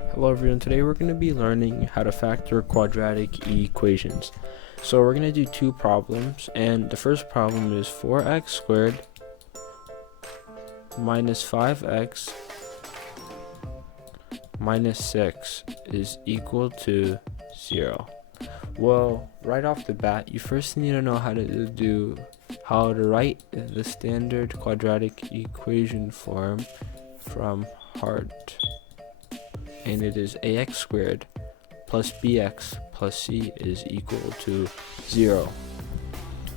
Hello everyone, today we're going to be learning how to factor quadratic equations. So we're going to do two problems, and the first problem is 4x squared minus 5x minus 6 is equal to 0. Well, right off the bat, you first need to know how to write the standard quadratic equation form from heart. And it is ax squared plus bx plus c is equal to 0.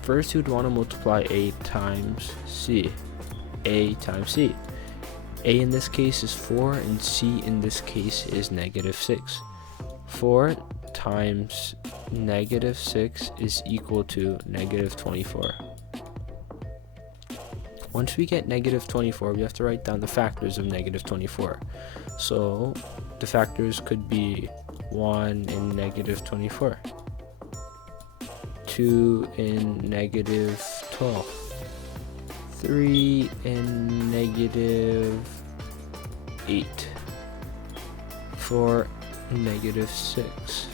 First, you'd want to multiply a times c. A times c. A in this case is 4 and c in this case is negative 6. 4 times negative 6 is equal to negative 24. Once we get negative 24, we have to write down the factors of negative 24. So the factors could be 1 in negative 24, 2 in negative 12, 3 in negative 8, 4 in negative 6.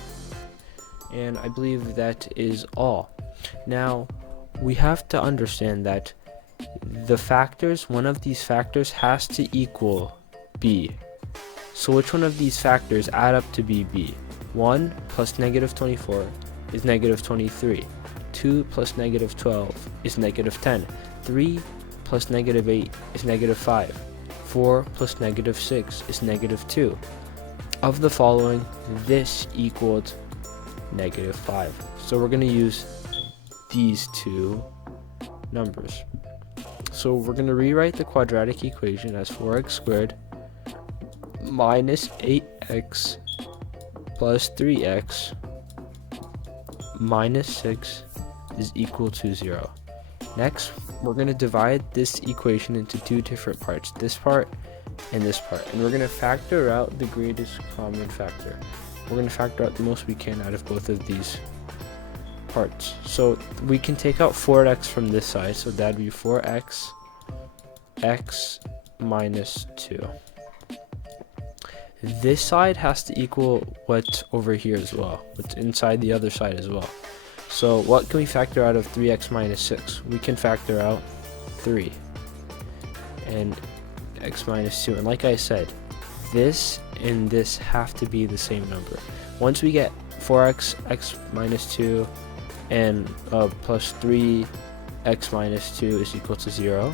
And I believe that is all. Now, we have to understand that the factors, one of these factors has to equal b. So which one of these factors add up to be b? 1 plus negative 24 is negative 23. 2 plus negative 12 is negative 10. 3 plus negative 8 is negative 5. 4 plus negative 6 is negative 2. Of the following, this equaled negative 5. So we're going to use these two numbers. So we're going to rewrite the quadratic equation as 4x squared minus 8x plus 3x minus 6 is equal to 0. Next, we're going to divide this equation into two different parts, this part and this part, and we're going to factor out the greatest common factor. We're going to factor out the most we can out of both of these parts. So we can take out 4x from this side, so that'd be 4x x minus 2. This side has to equal what's over here as well, what's inside the other side as well. So what can we factor out of 3x minus 6? We can factor out 3 and x minus 2. And like I said, this and this have to be the same number. Once we get 4x x minus 2 and plus 3x minus 2 is equal to 0,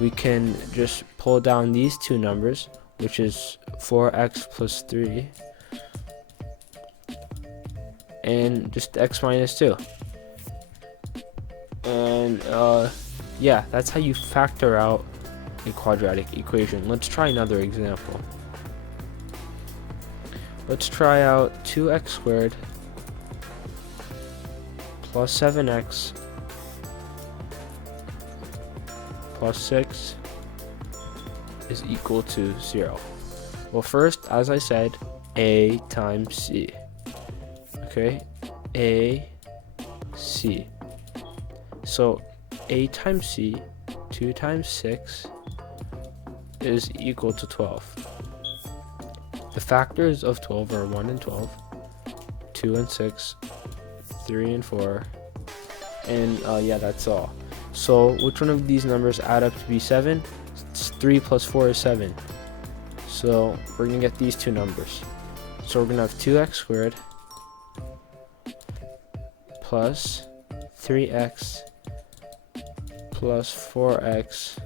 we can just pull down these two numbers, which is 4x plus 3 and just x minus 2. And yeah, that's how you factor out a quadratic equation. Let's try another example. Let's try out 2x squared plus 7x plus 6 is equal to 0. Well, first, as I said, a times c. Okay, a, c. So a times c, 2 times 6 is equal to 12. The factors of 12 are 1 and 12, 2 and 6, 3 and 4, and yeah, that's all. So which one of these numbers add up to be 7? 3 plus 4 is 7. So we're going to get these two numbers. So we're going to have 2x squared plus 3x plus 4x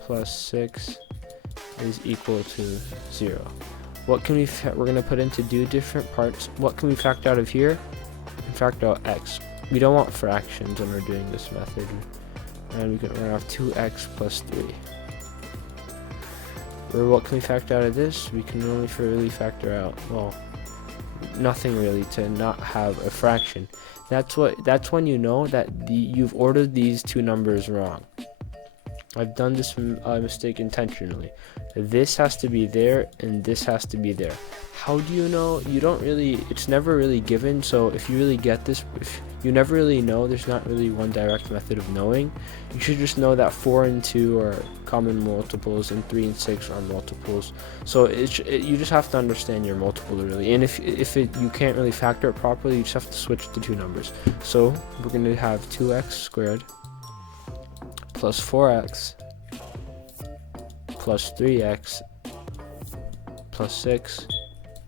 plus 6 is equal to 0. What can we're going to put into two different parts. What can we factor out of here? We can factor out x. We don't want fractions when we're doing this method. And we're going to have 2x plus 3. Or what can we factor out of this? We can only really factor out, well, nothing really, to not have a fraction. That's when you know that you've ordered these two numbers wrong. I've done this mistake intentionally. This has to be there and this has to be there. How do you know? You don't really, it's never really given. So if you really get this, if you never really know, there's not really one direct method of knowing. You should just know that 4 and 2 are common multiples and 3 and 6 are multiples. So you just have to understand your multiple really. And if you can't really factor it properly, you just have to switch the two numbers. So we're going to have 2x squared plus 4x plus 3x plus 6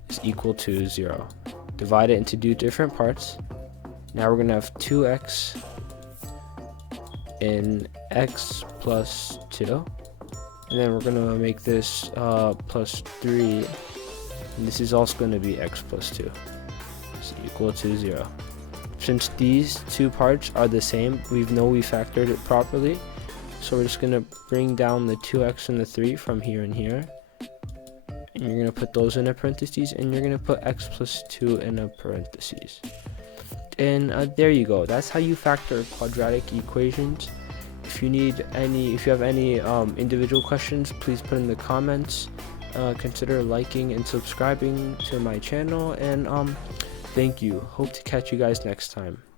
is equal to 0. Divide it into two different parts. Now we're going to have 2x in x plus 2. And then we're going to make this plus 3. And this is also going to be x plus 2. Is equal to 0. Since these two parts are the same, we factored it properly. So we're just going to bring down the 2x and the 3 from here and here. And you're going to put those in a parentheses, and you're going to put x plus 2 in a parentheses. And there you go. That's how you factor quadratic equations. If you have any individual questions, please put in the comments. Consider liking and subscribing to my channel. And thank you. Hope to catch you guys next time.